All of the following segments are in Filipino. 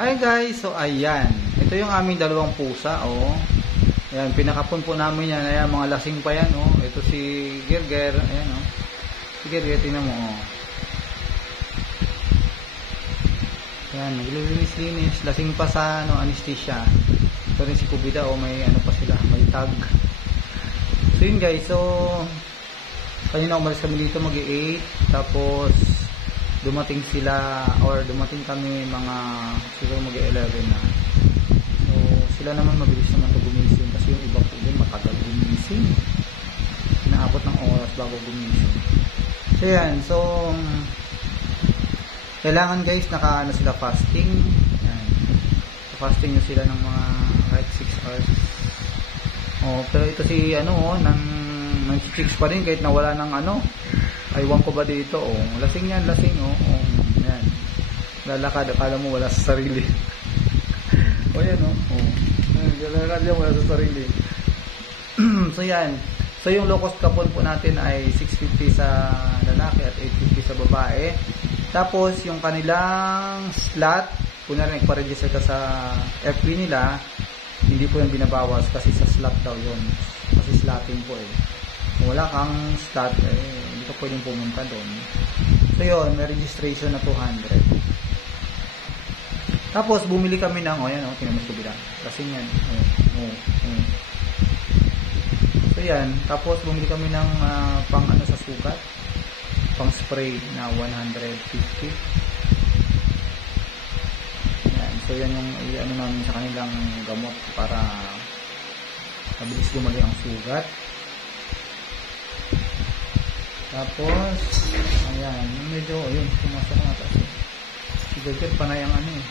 Hi guys, so ayan. Ito yung aming dalawang pusa, oh. Ayan, pinakapon po namin yan. Ayan, mga lasing pa yan, oh. Ito si Gerger, ayan, oh. Si Gerger, tingnan mo, oh. Ayan, naglilinis-linis. Lasing pa sa, ano, anesthesia. Ito rin si Kubida, oh. May, ano pa sila, may tag. So yun guys, so kanina umalis kami dito mag-8. Tapos dumating sila, or dumating kami mga siguro mag-11 na. So sila naman mabilis naman to gumising kasi yung iba po din matagal gumising, inaabot ng oras bago gumising. So yan, so kailangan guys naka ano sila, fasting. Yan, so, fasting nyo sila ng mga kahit 6 hours. Oh, pero ito si ano, oh, nang chicks pa rin kahit nawala ng ano. Aywan ko ba dito, oh. Lasing yan, lasing, oh. Oh, yan. Lalakad, akala mo wala sa sarili. O yan, oh. Oh. Lalakad yan, wala sa sarili. So yan. So yung low-cost couple po natin ay 650 sa lalaki at 850 sa babae. Tapos yung kanilang slot, kung na nagpa-register ka sa FB nila, hindi po yung binabawas kasi sa slot daw yun. Kasi slotting po eh. Kung wala kang slot, eh, hindi ka pwedeng pumunta doon. So yun, may registration na 200. Tapos bumili kami ng, oh yan, oh, kinamas ko bilang. Kasi yan, So yan, tapos bumili kami ng pang ano sa sugat, pang spray na 150. Yan, so yan yung ano namin sa kanilang gamot para mabilis gumaling ang sugat. Tapos ayan, medyo ayun, pumasok na kasi si Gerger panay ang ano eh.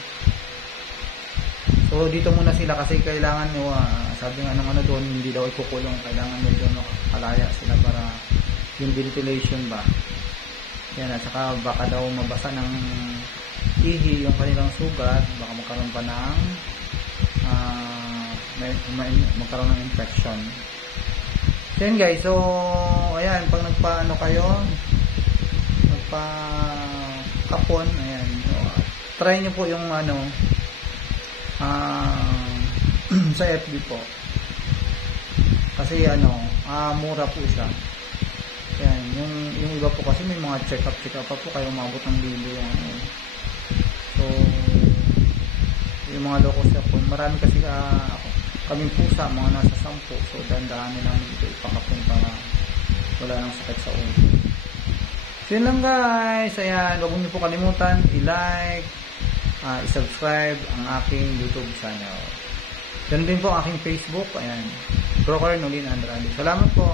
So dito muna sila kasi kailangan nyo, sabi nga ng ano doon, hindi daw ikukulong, kailangan medyo kalaya sila para yung ventilation ba yan, at saka baka daw mabasa ng ihi yung kanilang sugat, baka magkaroon pa ng magkaroon ng infection. Then guys, so ayan, pag nagpa-ano kayo, nagpa-kapon, ayan, so, try nyo po yung ano sa FB po kasi ano, mura po siya. Ayan, yung iba po kasi may mga check-up pa po kayo, umabot ng libo yung ano. So yung mga loko siya po, marami kasi kaming pusa, mga nasa 10. So dandahan nila ito ipakapon para wala nang sakit sa ulo. So yun lang guys. Ayan, huwag niyo po kalimutan i-like, i-subscribe ang aking YouTube channel. Ganun din po ang aking Facebook. Ayan, Broker Nolin Andrade. Salamat po.